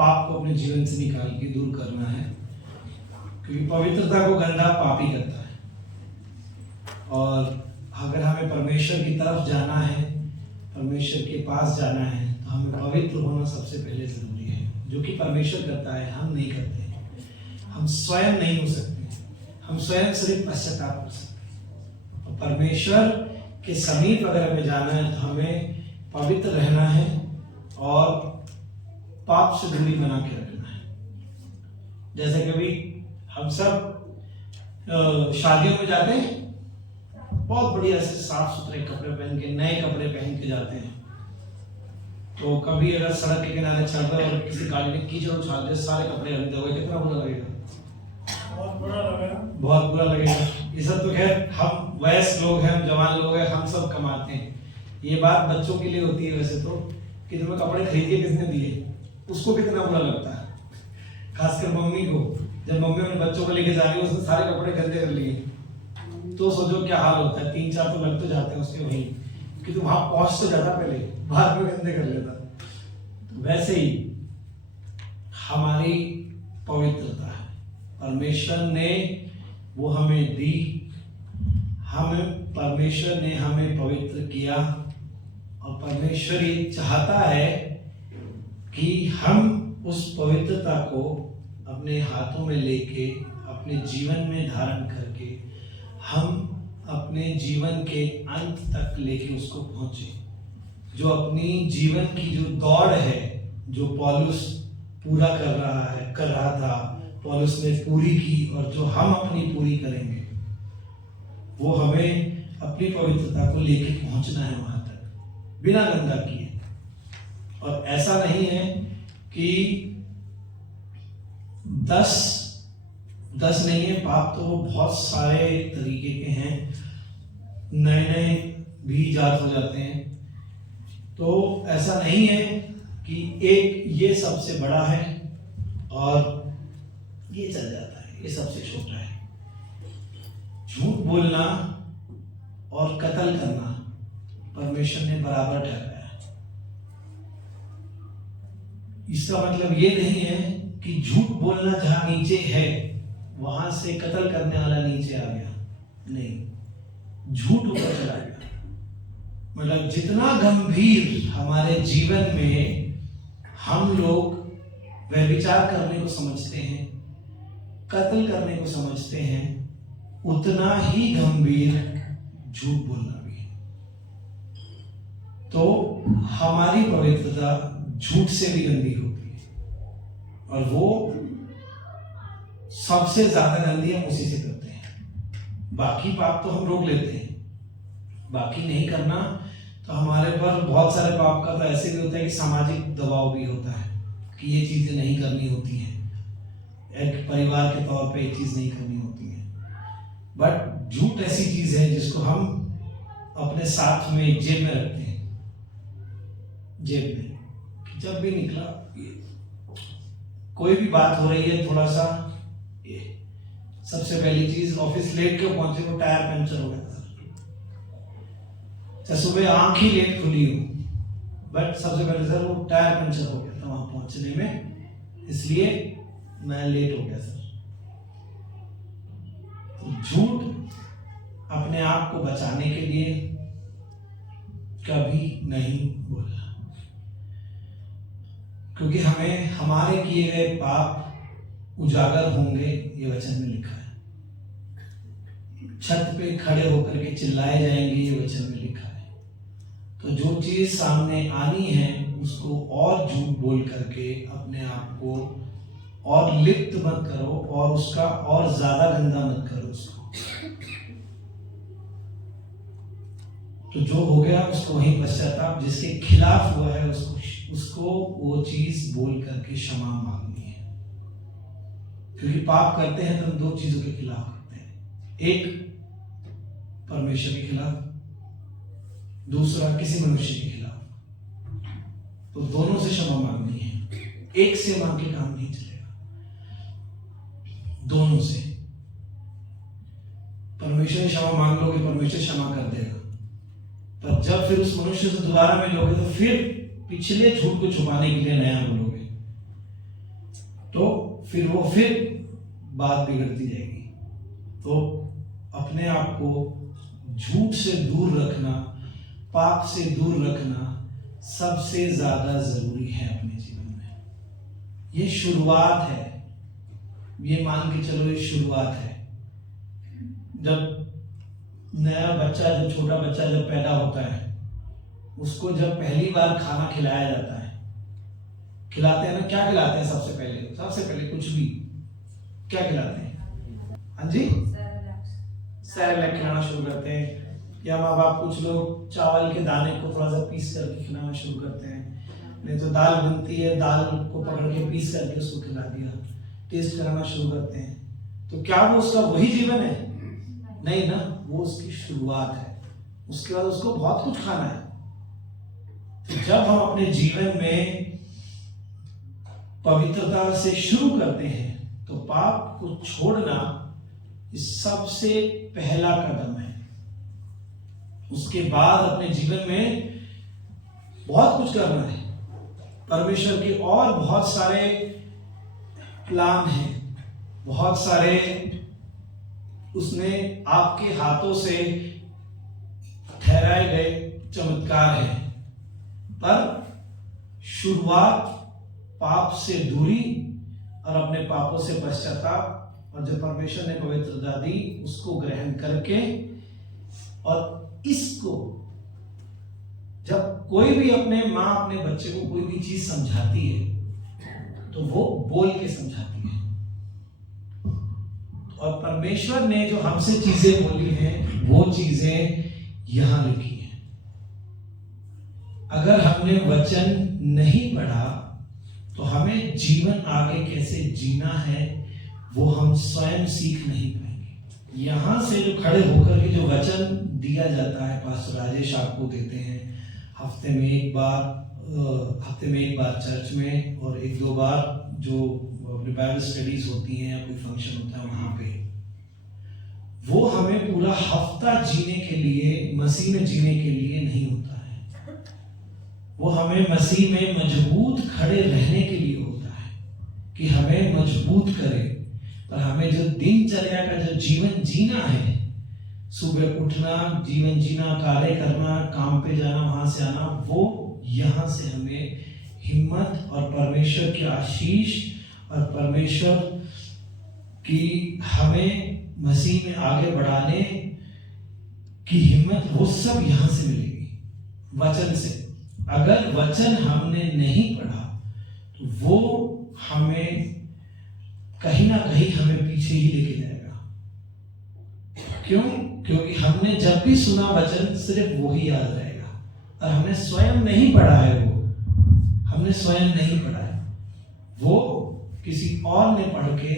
पाप को अपने जीवन से निकाल के दूर करना है, क्योंकि पवित्रता को गंदा पाप ही करता है। और अगर हमें परमेश्वर की तरफ जाना है, परमेश्वर के पास जाना है, तो हमें पवित्र होना सबसे पहले जरूरी है, जो कि परमेश्वर करता है, हम नहीं करते। हम स्वयं नहीं हो सकते, हम स्वयं सिर्फ पश्चाताप कर सकते। और परमेश्वर के समीप अगर हमें जाना है तो हमें पवित्र रहना है और पाप से दूरी बना के रखना है। जैसे कभी हम सब शादियों में जाते हैं, बहुत बढ़िया से साफ सुथरे कपड़े पहन के, नए कपड़े पहन के जाते हैं। तो कभी अगर सड़क के किनारे चल रहे और किसी गाड़ी ने कीचड़ उछाल दे, सारे कपड़े गंदे हो गए, कितना बुरा लगेगा? बहुत बुरा लगेगा। ये सब तो खैर हम वयस्क लोग हैं, हम जवान लोग हैं, हम सब कमाते हैं। ये बात बच्चों के लिए होती है वैसे तो, कि तुम्हें कपड़े खरीद के किसने दिए, उसको कितना बुरा लगता है। खासकर मम्मी को, जब मम्मी अपने बच्चों को लेके जा रही है, उसने सारे कपड़े गंदे कर लिए, तो सोचो क्या हाल होता है। 3-4 तो लग तो जाते हैं उसके वहीं, कि तुम वहां पहुंच तो जाता पहले, बाद में गंदे कर लेता। तो वैसे ही हमारी पवित्रता है, परमेश्वर ने वो हमें दी, परमेश्वर ने हमें पवित्र किया। और परमेश्वर ये चाहता है कि हम उस पवित्रता को अपने हाथों में लेके, अपने जीवन में धारण करके, हम अपने जीवन के अंत तक लेके उसको पहुंचे। जो अपनी जीवन की जो दौड़ है, जो पौलुस पूरा कर रहा था, पौलुस ने पूरी की, और जो हम अपनी पूरी करेंगे, वो हमें अपनी पवित्रता को लेके पहुंचना है वहां तक, बिना गंदा किए। और ऐसा नहीं है कि 10 नहीं है, पाप तो बहुत सारे तरीके के हैं, नए नए भी ईजाद हो जाते हैं। तो ऐसा नहीं है कि एक ये सबसे बड़ा है और ये चल जाता है, ये सबसे छोटा है। झूठ बोलना और कत्ल करना परमेश्वर ने बराबर ठहराया है। इसका मतलब ये नहीं है कि झूठ बोलना जहां नीचे है वहां से कत्ल करने वाला नीचे आ गया, नहीं, झूठ ऊपर चला गया। मतलब जितना गंभीर हमारे जीवन में हम लोग व्यभिचार करने को समझते हैं, कत्ल करने को समझते हैं, उतना ही गंभीर झूठ बोलना भी है। तो हमारी पवित्रता झूठ से भी गंदी होती है, और वो सबसे ज्यादा गंदी हम उसी से करते हैं। बाकी पाप तो हम रोक लेते हैं, बाकी नहीं करना। तो हमारे पर बहुत सारे पाप का तो ऐसे भी होता है कि सामाजिक दबाव भी होता है कि ये चीजें नहीं करनी होती हैं, एक परिवार के तौर पे एक चीज नहीं करनी होती है। बट झूठ ऐसी चीज है जिसको हम अपने साथ में जेब में रखते हैं, जेब में, जब भी निकला, कोई भी बात हो रही है, थोड़ा सा सबसे पहली चीज, ऑफिस लेट के पहुंचे तो टायर पंचर हो गया था, सुबह आंख ही लेट खुली हो, बट सबसे पहले सर वो टायर पंचर हो गया था वहां पहुंचने में, इसलिए मैं लेट हो गया सर। तो झूठ अपने आप को बचाने के लिए कभी नहीं बोलना, क्योंकि हमें हमारे किए गए पाप उजागर होंगे, ये वचन में लिखा है। छत पे खड़े होकर के चिल्लाए जाएंगे, ये वचन में लिखा है। तो जो चीज सामने आनी है उसको और झूठ बोल करके अपने आप को और लिप्त मत करो, और उसका और ज्यादा गंदा मत करो उसको। तो जो हो गया उसको वहीं पश्चाताप, जिसके खिलाफ हुआ है उसको वो चीज बोल करके क्षमा मांगनी है। क्योंकि पाप करते हैं तो हम 2 चीजों के खिलाफ करते हैं, एक परमेश्वर के खिलाफ, दूसरा किसी मनुष्य के खिलाफ। तो दोनों से क्षमा मांगनी है, एक से मांग के काम नहीं चलेगा, दोनों से। परमेश्वर से क्षमा मांग लोगे, परमेश्वर क्षमा कर देगा, पर जब फिर उस मनुष्य से दोबारा मिलोगे तो फिर पिछले झूठ को छुपाने के लिए नया बोलोगे। फिर बात बिगड़ती जाएगी। तो अपने आप को झूठ से दूर रखना, पाप से दूर रखना सबसे ज्यादा जरूरी है अपने जीवन में। ये शुरुआत है, ये मान के चलो ये शुरुआत है। जब नया बच्चा, जब छोटा बच्चा जब पैदा होता है, उसको जब पहली बार खाना खिलाया जाता है, खिलाते हैं ना, क्या खिलाते हैं सबसे पहले कुछ भी क्या खिलाते हैं? हाँ जी, सैरेलैक खिलाना शुरू करते हैं, या माँ बाप कुछ लोग चावल के दाने को थोड़ा सा पीस करके खिलाना शुरू करते हैं, नहीं तो दाल बनती है, दाल को पकड़ के पीस करके उसको खिला दिया, टेस्ट कराना शुरू करते हैं। तो क्या वो उसका वही जीवन है? नहीं ना, वो उसकी शुरुआत है। उसके बाद उसको बहुत कुछ खाना है। तो जब हम अपने जीवन में पवित्रता से शुरू करते हैं तो पाप को छोड़ना सबसे पहला कदम है। उसके बाद अपने जीवन में बहुत कुछ करना है। परमेश्वर के और बहुत सारे प्लान हैं, बहुत सारे उसने आपके हाथों से ठहराए गए चमत्कार हैं। पर शुरुआत पाप से दूरी और अपने पापों से पश्चाताप, और जब परमेश्वर ने पवित्रता दी उसको ग्रहण करके, और इसको जब कोई भी अपने माँ अपने बच्चे को कोई भी चीज समझाती है तो वो बोल के समझाती है। और परमेश्वर ने जो हमसे चीजें बोली हैं वो चीजें यहां लिखी हैं। अगर हमने वचन नहीं पढ़ा तो हमें जीवन आगे कैसे जीना है वो हम स्वयं सीख नहीं पाएंगे। यहां से जो खड़े होकर के जो वचन दिया जाता है, पास्टर राजेश आपको देते हैं हफ्ते में एक बार चर्च में, और एक दो बार जो बाइबल स्टडीज होती हैं या कोई फंक्शन होता है वहां पे, वो हमें पूरा हफ्ता जीने के लिए, मसीह में जीने के लिए नहीं होता है। वो हमें मसीह में मजबूत खड़े रहने के लिए होता है, कि हमें मजबूत करे। पर हमें जो दिनचर्या का जो जीवन जीना है, सुबह उठना, जीवन जीना, कार्य करना, काम पे जाना, वहां से आना, वो यहां से हमें हिम्मत और परमेश्वर की आशीष और परमेश्वर की हमें मसीह में आगे बढ़ाने की हिम्मत, वो सब यहां से मिलेगी, वचन से। अगर वचन हमने नहीं पढ़ा तो वो हमें कहीं ना कहीं हमें पीछे ही लेके जाएगा। क्यों? क्योंकि हमने जब भी सुना वचन सिर्फ वो ही याद रहेगा, और हमने स्वयं नहीं पढ़ा है। हमने स्वयं नहीं पढ़ा है, वो किसी और ने पढ़ के,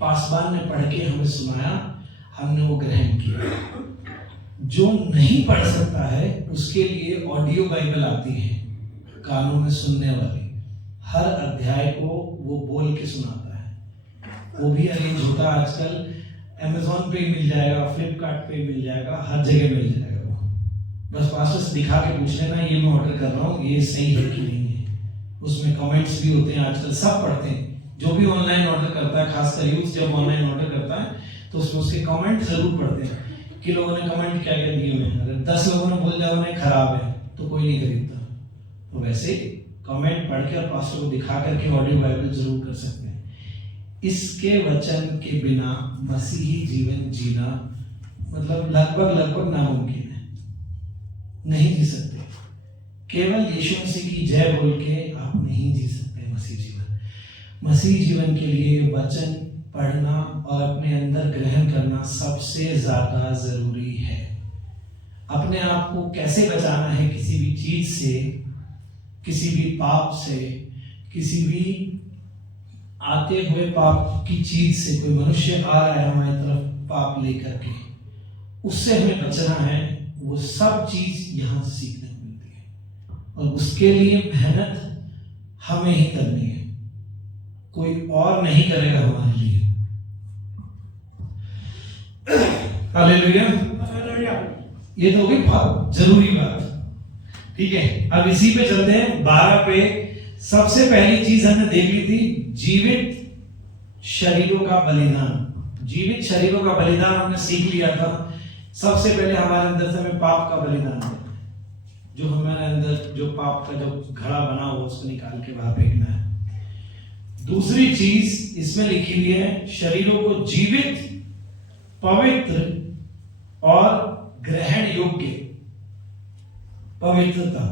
पासवान ने पढ़ के हमें सुनाया, हमने वो ग्रहण किया। जो नहीं पढ़ सकता है उसके लिए ऑडियो बाइबल आती है, कानों में सुनने वाली, हर अध्याय को वो बोल के सुनाता है। वो भी अरेंज होता है आजकल, अमेज़न पे मिल जाएगा, फ्लिपकार्ट पे मिल जाएगा, हर जगह मिल जाएगा। वो बस पास्टर से दिखा के पूछ लेना, ये मैं ऑर्डर कर रहा हूँ, ये सही है कि नहीं है। उसमें कमेंट्स भी होते हैं, आजकल सब पढ़ते हैं। जो भी ऑनलाइन ऑर्डर करता है, खासकर यूथ जब ऑनलाइन ऑर्डर करता है तो उसमें उसके कमेंट जरूर पढ़ते हैं कि लोगों ने कमेंट क्या क्या दिए हुए हैं। अगर 10 लोगों ने बोल दिया उन्हें खराब है तो कोई नहीं खरीदता। तो वैसे कमेंट पढ़ के और पास्टर को दिखा करके ऑडियो बाइबल जरूर कर सकते हैं। इसके वचन के बिना मसीही जीवन जीना मतलब लगभग नामुमकिन है, नहीं जी सकते। केवल यीशु मसीह की जय बोल के आप नहीं जी सकते मसीह जीवन। मसीह जीवन के लिए वचन पढ़ना और अपने अंदर ग्रहण करना सबसे ज्यादा जरूरी है। अपने आप को कैसे बचाना है किसी भी चीज से, किसी भी पाप से, किसी भी आते हुए पाप की चीज से। कोई मनुष्य आ रहा है हमारी तरफ पाप लेकर के, उससे हमें बचना है। वो सब चीज यहां से सीखने को मिलती है, और उसके लिए मेहनत हमें ही करनी है, कोई और नहीं करेगा हमारे लिए। हालेलुया। ये तो होगी बहुत जरूरी बात, ठीक है। अब इसी पे चलते हैं 12 पे। सबसे पहली चीज हमने देख ली थी, जीवित शरीरों का बलिदान, जीवित शरीरों का बलिदान हमने सीख लिया था। सबसे पहले हमारे अंदर से हमें पाप का बलिदान देना है, जो हमारे अंदर जो पाप का जो घड़ा बना हुआ उसको निकाल के बाहर फेंकना है। दूसरी चीज इसमें लिखी हुई है, शरीरों को जीवित, पवित्र और ग्रहण योग्य। पवित्रता,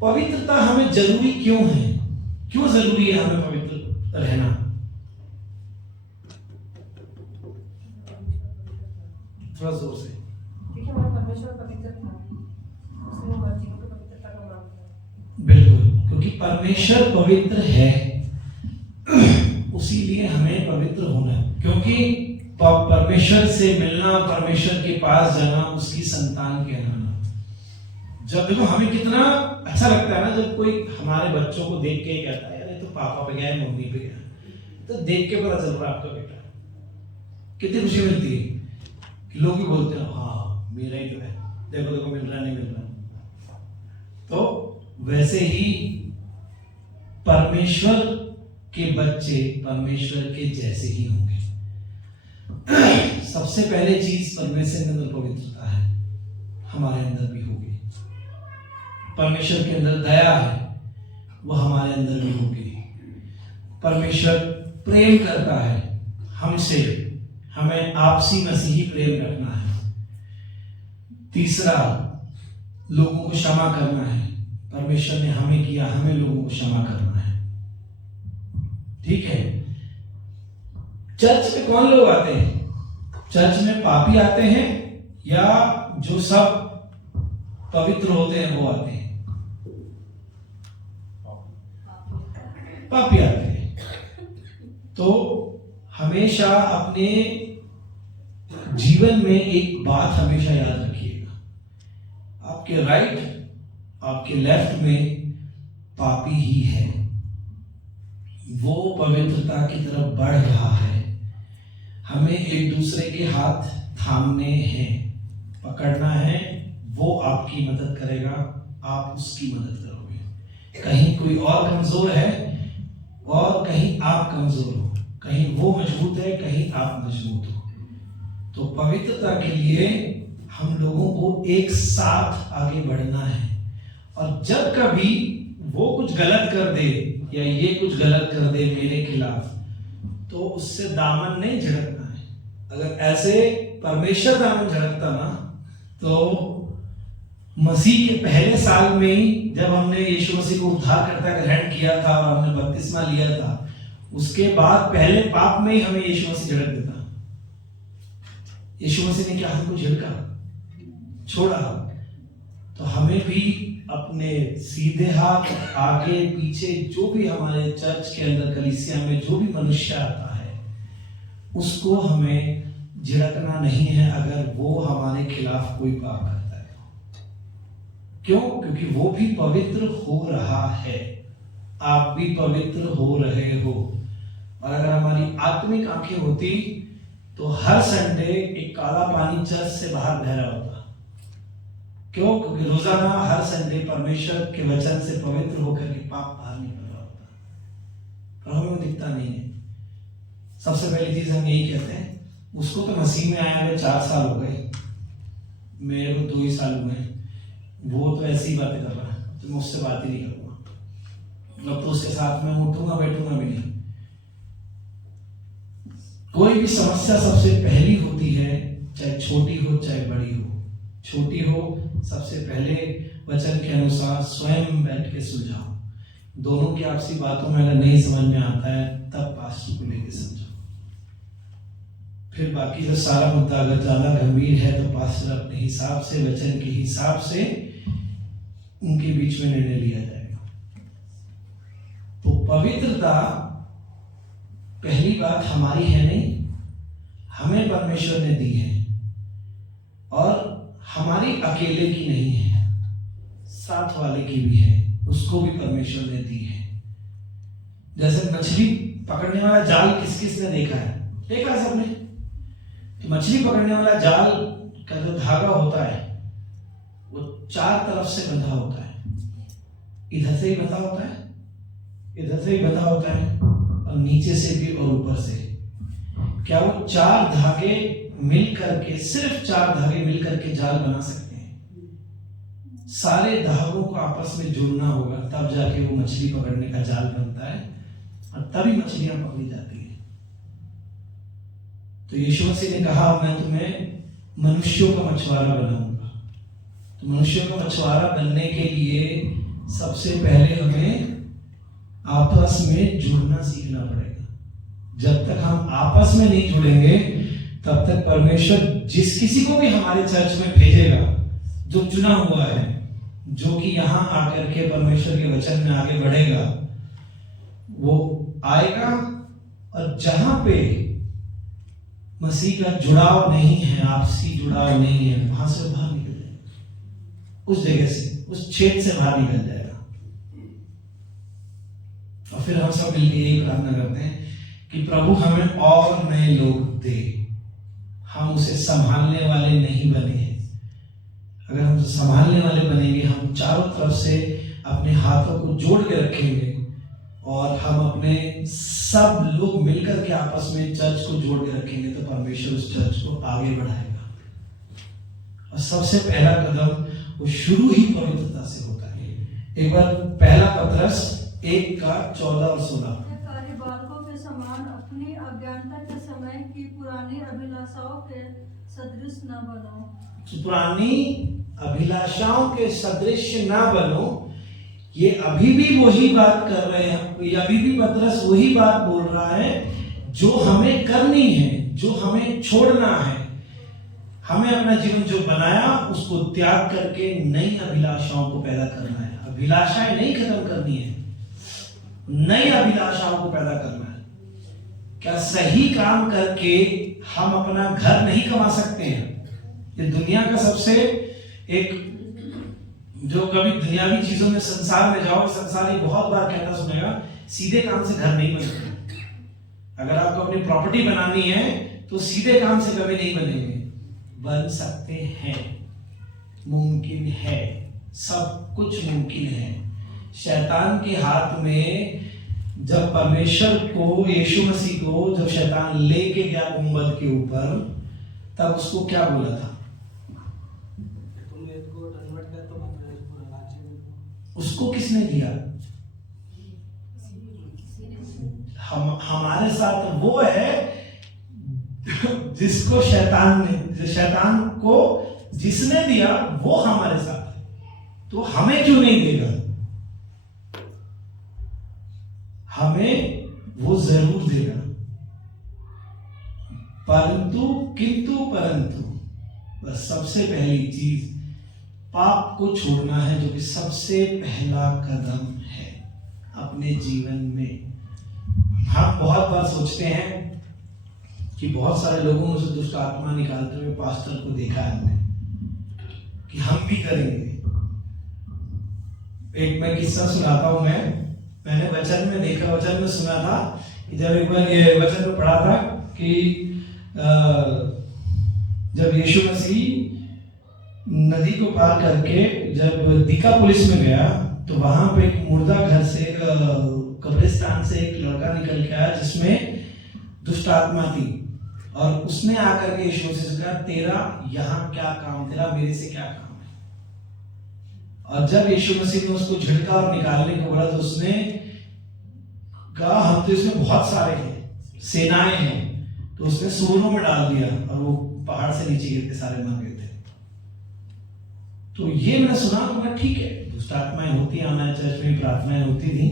पवित्रता हमें जरूरी क्यों है? क्यों जरूरी है हमें पवित्र रहना? थोड़ा जोर से। क्योंकि हमारा परमेश्वर पवित्र था, उसने हमारे जीवन को पवित्रता का मार्ग दिया। बिल्कुल, क्योंकि परमेश्वर पवित्र है, उसीलिए हमें पवित्र होना है। क्योंकि परमेश्वर से मिलना, परमेश्वर के पास जाना, उसकी संतान कहलाना। जब देखो हमें कितना अच्छा लगता है ना, जब कोई हमारे बच्चों को देख के कहता है यार ये तो पापा पे गया है, मम्मी पे गया, तो देख के पता चल रहा है आपका बेटा, कितनी खुशी मिलती है कि लोग भी बोलते हैं हाँ मेरा ही तो है, देखो देखो मिल रहा नहीं मिल रहा। तो वैसे ही परमेश्वर के बच्चे परमेश्वर के जैसे ही होंगे। सबसे पहले चीज परमेश्वर के अंदर पवित्रता है, हमारे अंदर भी होगी। परमेश्वर के अंदर दया है, वो हमारे अंदर भी होगी। परमेश्वर प्रेम करता है हमसे, हमें आपसी मसीही प्रेम रखना है। तीसरा, लोगों को क्षमा करना है। परमेश्वर ने हमें किया, हमें लोगों को क्षमा करना है। ठीक है। चर्च में कौन लोग आते हैं? चर्च में पापी आते हैं या जो सब पवित्र होते हैं वो आते हैं? पापी आते हैं। तो हमेशा अपने जीवन में एक बात हमेशा याद रखिएगा, आपके राइट, आपके लेफ्ट में पापी ही है, वो पवित्रता की तरफ बढ़ रहा है। हमें एक दूसरे के हाथ थामने हैं, पकड़ना है। वो आपकी मदद करेगा, आप उसकी मदद करोगे। कहीं कोई और कमजोर है और कहीं आप कमजोर हो, कहीं वो मजबूत है, कहीं आप मजबूत हो। तो पवित्रता के लिए हम लोगों को एक साथ आगे बढ़ना है। और जब कभी वो कुछ गलत कर दे या ये कुछ गलत कर दे मेरे खिलाफ, तो उससे दामन नहीं झड़कना है। अगर ऐसे परमेश्वर दामन झड़कता ना, तो मसीह के पहले साल में ही जब हमने यीशु मसीह को उद्धारकर्ता ग्रहण किया था और हमने बपतिस्मा लिया था, उसके बाद पहले पाप में ही हमें यीशु मसीह झड़क देता। यीशु मसीह ने क्या हमको झड़का, छोड़ा। तो हमें भी अपने सीधे हाथ, आगे पीछे, जो भी हमारे चर्च के अंदर कलीसिया में जो भी मनुष्य आता है, उसको हमें झिड़कना नहीं है अगर वो हमारे खिलाफ कोई पाप करता है। क्यों? क्योंकि वो भी पवित्र हो रहा है, आप भी पवित्र हो रहे हो। और अगर हमारी आत्मिक आंखें होती तो हर संडे एक काला पानी चर्च से बाहर बह रहा होता। क्यों? क्योंकि रोजाना हर संडे परमेश्वर के वचन से पवित्र होकर के पाप बाहर निकल रहा होता, पर हमें दिखता नहीं है। सबसे पहली चीज हम यही कहते हैं, उसको तो मसीह में आया हुए 4 साल हो गए, मेरे को 2 ही साल हुए, वो तो ऐसी ही बातें कर रहा है, तो मैं उससे बात ही नहीं करूंगा, मतलब तो उसके साथ में उठूंगा बैठूंगा भी नहीं। कोई भी समस्या सबसे पहली होती है, चाहे छोटी हो चाहे बड़ी हो। छोटी हो, सबसे पहले वचन के अनुसार स्वयं बैठ के सुलझाओ। दोनों की आपसी बातों में अगर नहीं समझ में आता है, तब पास्टर को लेके समझाओ। फिर बाकी जो सारा मुद्दा अगर ज्यादा गंभीर है, तो पास्टर अपने हिसाब से, वचन के हिसाब से उनके बीच में निर्णय लिया जाएगा। तो पवित्रता पहली बात हमारी है नहीं, हमें परमेश्वर ने दी है, और हमारी अकेले की नहीं है, साथ वाले की भी है, उसको भी परमेश्वर ने दी है। जैसे मछली पकड़ने वाला जाल किस किस ने देखा है? देखा है सबने। तो मछली पकड़ने वाला जाल का जो धागा होता है वो 4 तरफ से बंधा होता है। इधर से ही बंधा होता है, इधर से ही बंधा होता है, और और नीचे से भी और ऊपर से। क्या वो 4 धागे मिल करके, सिर्फ 4 धागे मिल करके जाल बना सकते हैं? सारे धागों को आपस में जोड़ना होगा, तब जाके वो मछली पकड़ने का जाल बनता है और तभी मछलियां पकड़ी जाती है। तो यीशु मसीह ने कहा मैं तुम्हें मनुष्यों का मछुआरा बनाऊंगा। तो मनुष्यों का मछुआरा बनने के लिए सबसे पहले हमें आपस में जुड़ना सीखना पड़ेगा। जब तक हम आपस में नहीं जुड़ेंगे तब तक परमेश्वर जिस किसी को भी हमारे चर्च में भेजेगा, जो चुना हुआ है, जो कि यहाँ आकर के परमेश्वर के वचन में आगे बढ़ेगा, वो आएगा और जहां पे मसीह का जुड़ाव नहीं है, आपसी जुड़ाव नहीं है, वहां से बाहर निकल जाएगा, उस जगह से, उस क्षेत्र से बाहर निकल जाएगा। और फिर हम सब मिलकर यही प्रार्थना करते हैं कि प्रभु हमें और नए लोग दे। हम उसे संभालने वाले नहीं बने हैं। अगर हम संभालने वाले बनेंगे, हम चारों तरफ से अपने हाथों को जोड़ के रखेंगे और हम अपने सब लोग मिलकर के आपस में चर्च को जोड़ के रखेंगे, तो परमेश्वर उस चर्च को आगे बढ़ाएगा। और सबसे पहला कदम वो शुरू ही पवित्रता से होता है। एक बार पहला पत्रस 1:14 और 16। बालकों के समान अपनी अज्ञानता के समय की पुरानी अभिलाषाओं के सदृश न बनो। पुरानी अभिलाषाओं के सदृश न बनो, ये अभी भी वही बात कर रहे हैं। ये अभी भी पतरस वही बात बोल रहा है जो हमें करनी है, जो हमें छोड़ना है। हमें अपना जीवन जो बनाया उसको त्याग करके नई अभिलाषाओं को पैदा करना है। अभिलाषाएं नहीं खत्म करनी है, नई अभिलाषाओं को पैदा करना है। क्या सही काम करके हम अपना घर नहीं कमा सकते हैं? ये दुनिया का सबसे एक, जो कभी दुनियावी चीजों में संसार में जाओ, संसार ये बहुत बार कहना सुनेगा, सीधे काम से घर नहीं बनता। अगर आपको अपनी प्रॉपर्टी बनानी है तो सीधे काम से कभी नहीं बनेंगे। बन सकते हैं, मुमकिन है, सब कुछ मुमकिन है। शैतान के हाथ में जब परमेश्वर को, यीशु मसीह को जब शैतान लेके गया गुंबद के ऊपर, तब उसको क्या बोला था? उसको किसने दिया? हमारे साथ वो है जिसको शैतान ने, शैतान को जिसने दिया वो हमारे साथ है, तो हमें क्यों नहीं देगा? हमें वो जरूर देगा, परंतु बस सबसे पहली चीज पाप को छोड़ना है, जो कि सबसे पहला कदम है अपने जीवन में। हम बहुत बार सोचते हैं कि बहुत सारे लोगों में से दुष्ट आत्मा निकालते हुए पास्टर को देखा है हमने, कि हम भी करेंगे। एक मैं किस्सा सुनाता हूं। मैंने वचन में देखा, वचन में सुना था कि जब एक बार ये वचन में पढ़ा था कि जब यीशु मसीह नदी को पार करके जब दिकापुलिस में गया, तो वहां पे एक मुर्दा घर से, कब्रिस्तान से एक लड़का निकल के आया जिसमें दुष्ट आत्मा थी, और उसने आकर के यीशु मसीह से कहा, तेरा यहाँ क्या काम, तेरा मेरे से क्या काम है? और जब यीशु मसीह ने उसको झिड़का और निकालने को बोला, तो उसने कहा, हम तो इसमें बहुत सारे हैं, सेनाएं हैं। तो उसने सूरों में डाल दिया और वो पहाड़ से नीचे गिर के सारे मर गए थे। तो ये मैंने सुना, तो मैं ठीक है, दुष्ट आत्माएं होती हैं, हमारे चर्च में प्रार्थनाएं होती थी।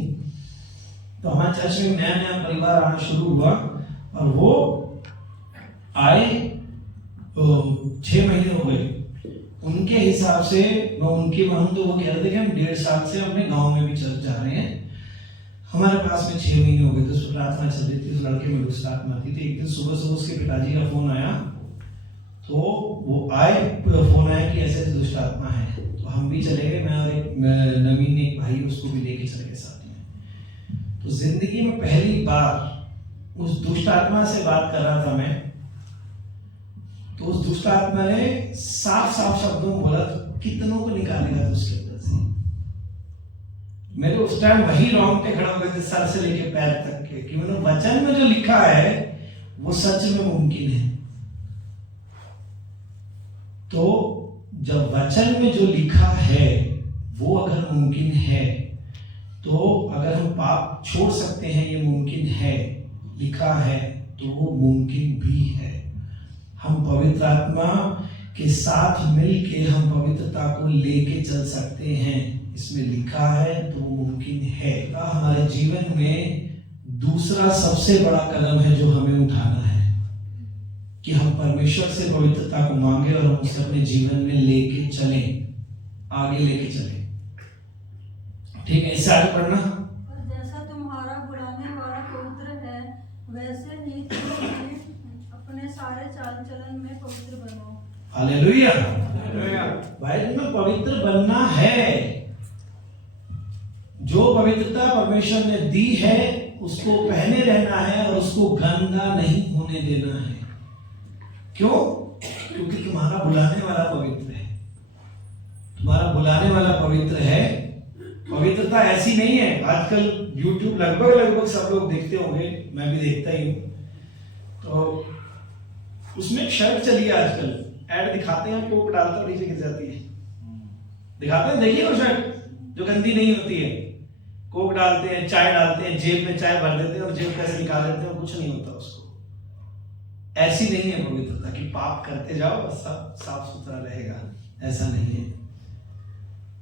तो हमारे चर्च में नया नया परिवार आना शुरू हुआ, और वो आए तो 6 महीने हो गए। उनके हिसाब से मैं उनके मानूं तो वो कह रहे थे कि हम 1.5 साल से अपने गांव में भी चर्च जा रहे हैं। हमारे पास में 6 महीने हो गए, तो उस प्रार्थना चल रही थी, उस लड़के में दुष्ट आत्मा थी। तो एक दिन सुबह सुबह उसके पिताजी का फोन आया, तो वो आए, फोन आया कि ऐसे दुष्ट आत्मा है। तो हम भी चले गए, मैं और एक नवीन एक भाई, उसको भी लेके चले गए साथ में। तो जिंदगी में पहली बार उस दुष्ट आत्मा से बात कर रहा था मैं, तो उस दुष्ट आत्मा ने साफ साफ शब्दों में बोला, कितनों को निकालेगा तो उसके अंदर से? मेरे उस टाइम वही रोंगटे खड़ा हो गए थे सर से लेके पैर तक के, कि मतलब वचन में जो लिखा है वो सच में मुमकिन है। तो जब वचन में जो लिखा है वो अगर मुमकिन है, तो अगर हम पाप छोड़ सकते हैं, ये मुमकिन है, लिखा है, तो वो मुमकिन भी है। हम पवित्र आत्मा के साथ मिलके हम पवित्रता को लेके चल सकते हैं, इसमें लिखा है तो वो मुमकिन है। हमारे जीवन में दूसरा सबसे बड़ा कदम है जो हमें उठाना है, कि हम परमेश्वर से पवित्रता को मांगे और हम उसे अपने जीवन में लेके चलें, आगे लेके चलें। ठीक है, इससे आगे पढ़ना। जैसा तुम्हारा बुलाने वाला पवित्र है, वैसे ही तुम भी अपने सारे चाल चलन में पवित्र बनो। हालेलुया। भाई तुम्हें पवित्र बनना है। जो पवित्रता परमेश्वर ने दी है उसको पहने रहना है और उसको गंदा नहीं होने देना है। क्यों? क्योंकि तुम्हारा बुलाने वाला पवित्र है। तुम्हारा बुलाने वाला पवित्र है। पवित्रता ऐसी नहीं है, आजकल YouTube लगभग सब लोग देखते होंगे, मैं भी देखता ही हूँ, तो उसमें एक शर्ट चली है आजकल, ऐड दिखाते हैं, कोक डालता है नीचे गिर जाती है, दिखाते हैं, देखिए वो शर्ट जो गंदी नहीं होती है, कोक डालते हैं, चाय डालते हैं, जेब में चाय भर देते हैं और जेब पैसे निकाल लेते हैं और कुछ नहीं होता उसको। ऐसी नहीं है पवित्रता कि पाप करते जाओ बस सब साफ सुथरा रहेगा, ऐसा नहीं है।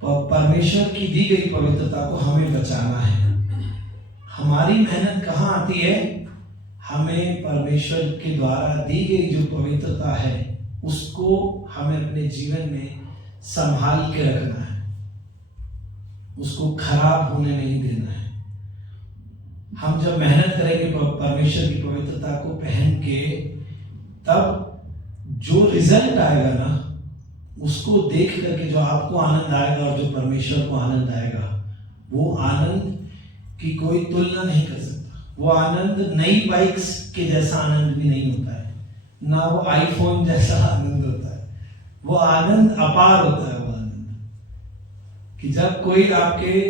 परमेश्वर की दी गई पवित्रता को हमें बचाना है। हमारी मेहनत कहाँ आती है? हमें परमेश्वर के द्वारा दी गई जो पवित्रता है उसको हमें अपने जीवन में संभाल के रखना है, उसको खराब होने नहीं देना है। हम जब मेहनत करेंगे परमेश्वर की पवित्रता को पहन के, तब जो रिजल्ट आएगा ना, उसको देख करके जो आपको आनंद आएगा और जो परमेश्वर को आनंद आएगा, वो आनंद की कोई तुलना नहीं कर सकता। वो आनंद नई बाइक्स के जैसा आनंद भी नहीं होता है, ना वो आईफोन जैसा आनंद होता है। वो आनंद अपार होता है। वो आनंद कि जब कोई आपके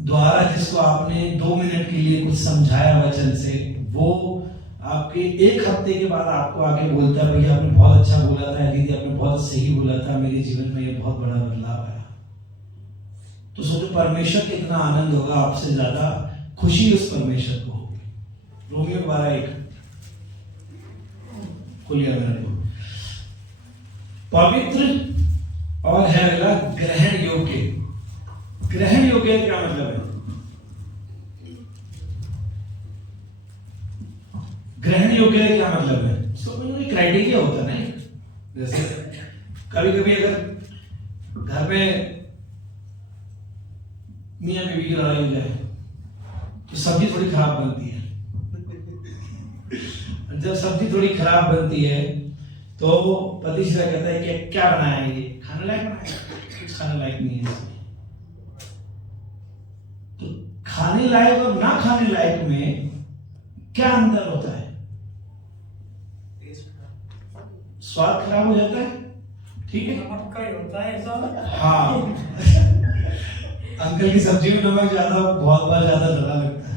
द्वारा, जिसको आपने 2 मिनट के लिए कुछ समझाया वचन से, वो आपके 1 हफ्ते के बाद आपको आके बोलता है, भैया आपने बहुत अच्छा बोला था, दीदी आपने बहुत सही बोला था, मेरे जीवन में ये बहुत बड़ा बदलाव आया। तो सोचो परमेश्वर को इतना आनंद होगा, आपसे ज्यादा खुशी उस परमेश्वर को होगी। रोमियो 12:1 खोलिए मेरा को। पवित्र और है अगला ग्रहण योग्य। ग्रहण योग्य क्या मतलब है? ग्रहण योग्य क्या मतलब है? उसमें क्राइटेरिया होता है ना। जैसे कभी कभी अगर घर में मियां बीवी की लड़ाई हो जाए तो सब्जी थोड़ी खराब बनती है। जब सब्जी थोड़ी खराब बनती है तो पति सीधा कहता है कि क्या बनाया है ये, खाने लायक बनाया? कुछ खाने लायक नहीं है। तो खाने लायक और ना खाने लायक में क्या अंतर होता है? स्वाद खराब हो जाता है, ठीक है, नमक का ही होता है ऐसा। हाँ। अंकल की सब्जी में नमक ज्यादा, बहुत बार ज्यादा डरा लगता है।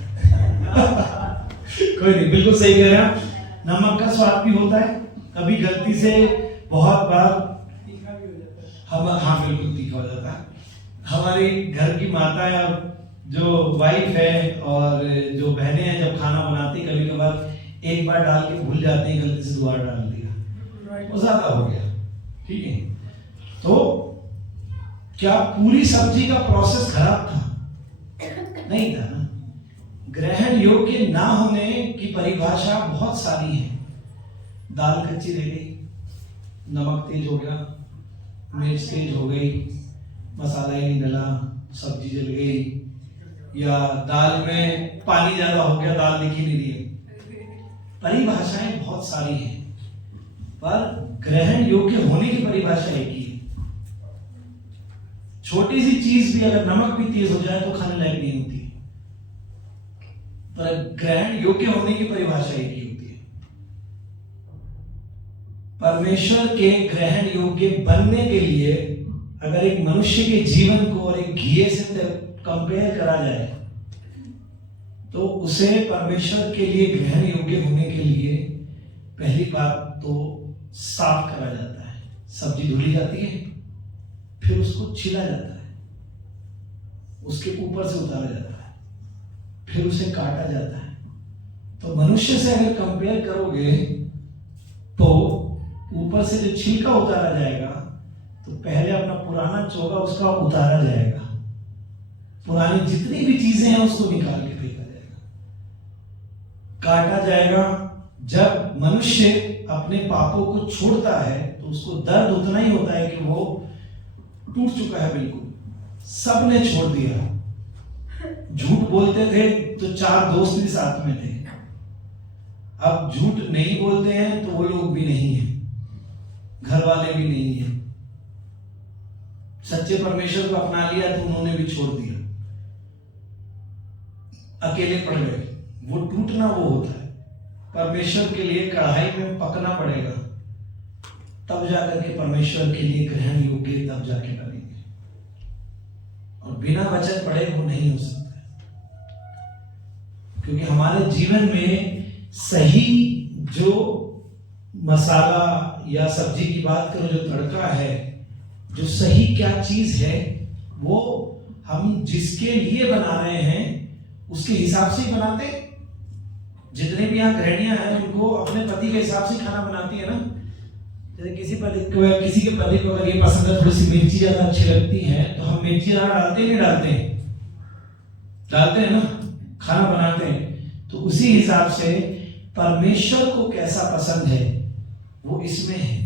कोई नहीं, बिल्कुल सही कह रहे हैं आप। नमक का स्वाद भी होता है, कभी गलती से बहुत बार तीखा भी हो जाता है। हम, हाँ बिल्कुल तीखा हो जाता है। हमारी घर की माता है और जो वाइफ है और जो बहनें हैं, जब खाना बनाती कभी कभार एक बार डाल के भूल जाते हैं, गलती से 2 बार डाल दिया, वो ज्यादा हो गया, ठीक है। तो क्या पूरी सब्जी का प्रोसेस खराब था? नहीं था ना। ग्रहण योग्य ना होने की परिभाषा बहुत सारी है। दाल कच्ची रह गई, नमक तेज हो गया, मिर्च तेज हो गई, मसाला ही नहीं डला, सब्जी जल गई, या दाल में पानी ज्यादा हो गया, दाल दिख ही नहीं रही। परिभाषाएं बहुत सारी हैं, पर ग्रहण योग्य होने की परिभाषा एक ही है। छोटी सी चीज भी अगर नमक भी तेज हो जाए तो खाने लायक नहीं होती, पर ग्रहण योग्य होने की परिभाषा एक ही होती है। परमेश्वर के ग्रहण योग्य बनने के लिए अगर एक मनुष्य के जीवन को और एक घिए से कंपेयर करा जाए तो उसे परमेश्वर के लिए ग्रहण योग्य होने के लिए पहली बात तो साफ करा जाता है। सब्जी धुली जाती है, फिर उसको छिला जाता है, उसके ऊपर से उतारा जाता है, फिर उसे काटा जाता है। तो मनुष्य से अगर कंपेयर करोगे तो ऊपर से जो छिलका उतारा जाएगा तो पहले अपना पुराना चोगा उसका उतारा जाएगा, पुरानी जितनी भी चीजें हैं उसको निकाल के फेंका जाएगा, काटा जाएगा। जब मनुष्य अपने पापों को छोड़ता है तो उसको दर्द उतना ही होता है कि वो टूट चुका है, बिल्कुल सबने छोड़ दिया। झूठ बोलते थे तो 4 दोस्त भी साथ में थे, अब झूठ नहीं बोलते हैं तो वो लोग भी नहीं है, घर वाले भी नहीं है। सच्चे परमेश्वर को अपना लिया तो उन्होंने भी छोड़ दिया, अकेले पड़ गए। वो टूटना वो होता है, परमेश्वर के लिए कढ़ाई में पकना पड़ेगा, तब जाकर के परमेश्वर के लिए ग्रहण योग्य तब जाके बनेंगे, और बिना वचन पढ़े वो नहीं हो सकता। क्योंकि हमारे जीवन में सही जो मसाला या सब्जी की बात करो, जो तड़का है, जो सही क्या चीज है, वो हम जिसके लिए बना रहे हैं उसके हिसाब से ही बनाते हैं। जितने भी यहाँ गृहिणियां हैं उनको अपने पति के हिसाब से खाना बनाती है ना। जैसे किसी के पति को अगर ये पसंद है, थोड़ी सी मिर्ची ज्यादा अच्छी लगती है तो हम मिर्ची ज्यादा डालते नहीं डालते हैं ना, खाना बनाते हैं। तो उसी हिसाब से परमेश्वर को कैसा पसंद है वो इसमें है,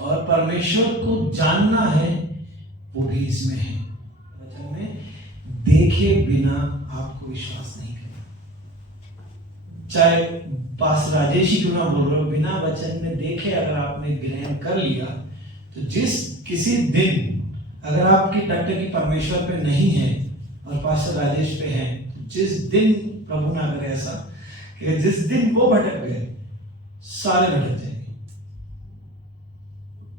और परमेश्वर को जानना है वो भी इसमें है। वचन में देखे बिना आपको विश्वास नहीं करेगा। चाहे पास राजेश ही क्यों ना बोल रहे हो, बिना वचन में देखे अगर आपने ग्रहण कर लिया तो किसी दिन अगर आपकी टकटकी परमेश्वर पे नहीं है और पास्टर राजेश पे है, तो जिस दिन प्रभु ना करे ऐसा कि जिस दिन वो भटक गए सारे भटक जाएंगे।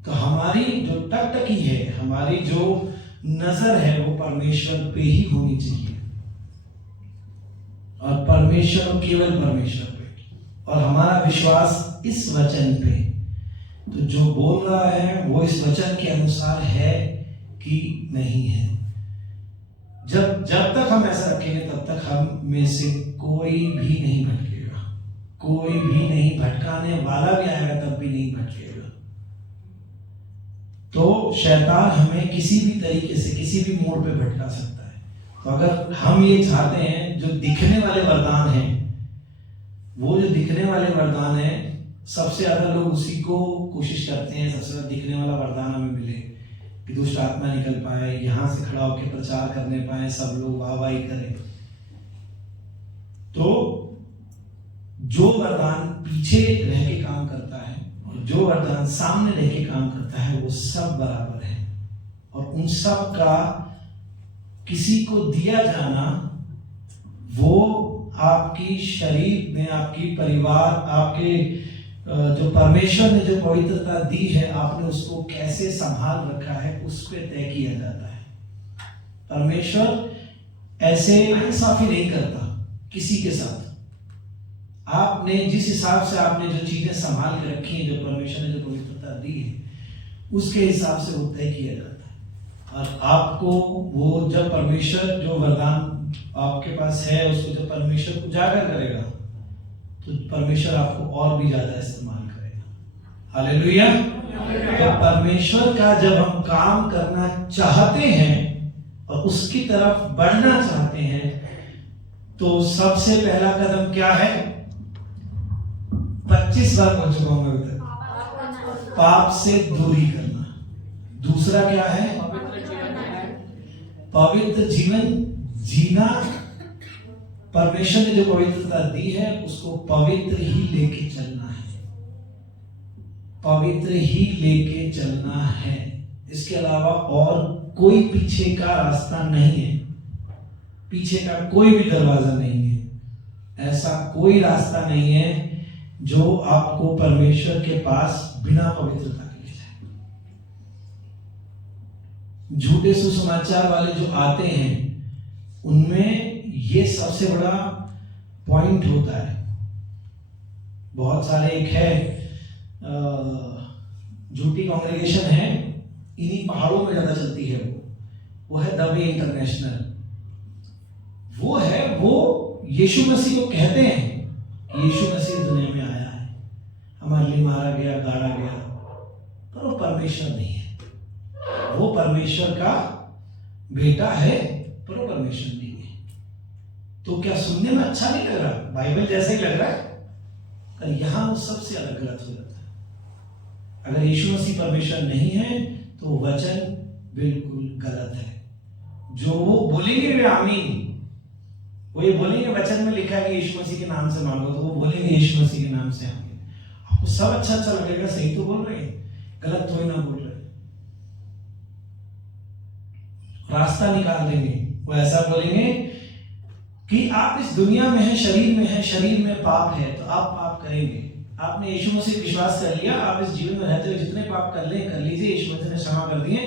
तो हमारी जो टकटकी है, हमारी जो नजर है वो परमेश्वर पे ही होनी चाहिए, और परमेश्वर और केवल परमेश्वर पे, और हमारा विश्वास इस वचन पे। तो जो बोल रहा है वो इस वचन के अनुसार है कि नहीं है। जब तक हम ऐसा रखेंगे तब तक हम में से कोई भी नहीं भटकेगा, कोई भी नहीं, भटकाने वाला भी आएगा तब भी नहीं भटकेगा। तो शैतान हमें किसी भी तरीके से किसी भी मोड़ पे भटका सकता है। तो अगर हम ये चाहते हैं, जो दिखने वाले वरदान हैं, वो जो दिखने वाले वरदान हैं, सबसे ज्यादा लोग उसी को कोशिश करते हैं, सबसे ज्यादा दिखने वाला वरदान हमें मिले कि दुष्ट आत्मा निकल पाए, यहां से खड़ा होकर प्रचार करने पाए, सब लोग वाहवाही करें। तो जो वरदान पीछे रह के काम करता है और जो वरदान सामने रह के काम करता है वो सब बराबर है, और उन सब का किसी को दिया जाना वो आपकी शरीर में, आपकी परिवार, आपके जो परमेश्वर ने जो पवित्रता दी है, आपने उसको कैसे संभाल रखा है उस पर तय किया जाता है। परमेश्वर ऐसे इंसाफी नहीं करता किसी के साथ। आपने जिस हिसाब से आपने जो चीजें संभाल के रखी हैं, जो परमेश्वर ने जो पवित्रता दी है, उसके हिसाब से वो तय किया जाता है। और आपको वो जब परमेश्वर जो वरदान आपके पास है उसको जब परमेश्वर उजागर करेगा तो परमेश्वर आपको और भी ज्यादा इस्तेमाल करेगा। हालेलुया। तो परमेश्वर का जब हम काम करना चाहते हैं और उसकी तरफ बढ़ना चाहते हैं तो सबसे पहला कदम क्या है? 25 बार बोल चुका हूं मैं अभी तक, पाप से दूरी करना। दूसरा क्या है? पवित्र जीवन जीना। परमेश्वर ने जो पवित्रता दी है उसको पवित्र ही लेके चलना है, पवित्र ही लेके चलना है। इसके अलावा और कोई पीछे का रास्ता नहीं है, पीछे का कोई भी दरवाजा नहीं है। ऐसा कोई रास्ता नहीं है जो आपको परमेश्वर के पास बिना पवित्रता के ले जाए। झूठे सुसमाचार वाले जो आते हैं उनमें ये सबसे बड़ा पॉइंट होता है। बहुत सारे एक है झूठी कांग्रेगेशन है, इन्हीं पहाड़ों में ज्यादा चलती है, वो है द वे इंटरनेशनल। वो यीशु मसीह को कहते हैं कि यीशु मसीह दुनिया में आया है, हमारे लिए मारा गया, गाड़ा गया, पर वो परमेश्वर नहीं है। वो परमेश्वर का बेटा है पर वो परमेश्वर नहीं है। तो क्या सुनने में अच्छा नहीं लग रहा? बाइबल जैसा ही लग रहा है, पर यहां वो सबसे अलग गलत हो जाता है। अगर यीशु मसीह परमेश्वर नहीं है तो वचन बिल्कुल गलत है। जो वो बोलेंगे वे आमीन, वो ये बोलेंगे वचन में लिखा है कि यीशु मसीह के नाम से मांगो, तो वो बोलेंगे यीशु मसीह के नाम से आमीन। आपको सब अच्छा अच्छा लगेगा, सही तो बोल रहे हैं, गलत तो ही ना बोल रहे। रास्ता निकाल देंगे, वो ऐसा बोलेंगे कि आप इस दुनिया में हैं, शरीर में हैं, शरीर में पाप है तो आप पाप करेंगे। आपने यीशु मसीह विश्वास कर लिया, आप इस जीवन में रहते हुए जितने पाप कर लीजिए, यीशु मसीह ने क्षमा कर दिए।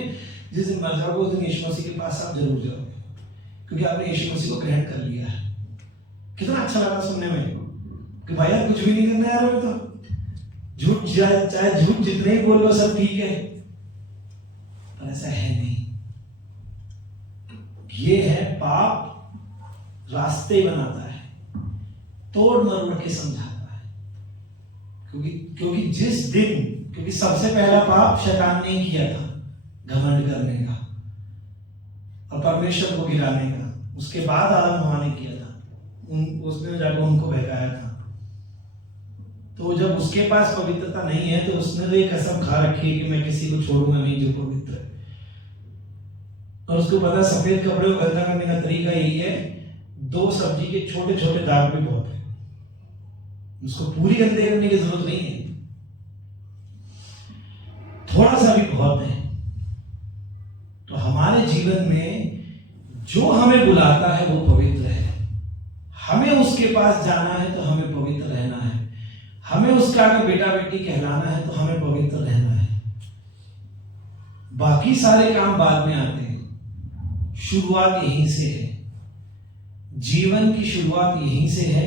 जिस दिन मर जाओगे उस दिन यीशु मसीह के पास आप जरूर जाओगे, क्योंकि आपने यीशु मसीह को ग्रहण कर लिया है। कितना अच्छा लगा सुनने में कि भाई यार कुछ भी नहीं करना यार, तो झूठ चाहे झूठ जितने ही बोल लो सब ठीक है, पर ऐसा है नहीं। ये है पाप रास्ते बनाता है, तोड़ मरोड़ के समझाता है। क्योंकि सबसे पहला पाप शैतान ने किया था, घमंड करने का और परमेश्वर को गिराने का। उसके बाद आदम हवा ने किया था, उसने जाकर उनको बहकाया था। तो जब उसके पास पवित्रता नहीं है तो उसने तो एक कसम खा रखी है कि मैं किसी को छोड़ूंगा नहीं जो पवित्र है। और उसको पता सफेद कपड़े को गंदा करने का तरीका यही है, 2 सब्जी के छोटे छोटे दाग भी बहुत है, उसको पूरी गंदे करने की जरूरत नहीं है, थोड़ा सा भी बहुत है। तो हमारे जीवन में जो हमें बुलाता है वो पवित्र है। हमें उसके पास जाना है तो हमें पवित्र रहना है। हमें उसका आगे बेटा बेटी कहलाना है तो हमें पवित्र रहना है। बाकी सारे काम बाद में आते हैं, शुरुआत यहीं से है। जीवन की शुरुआत यहीं से है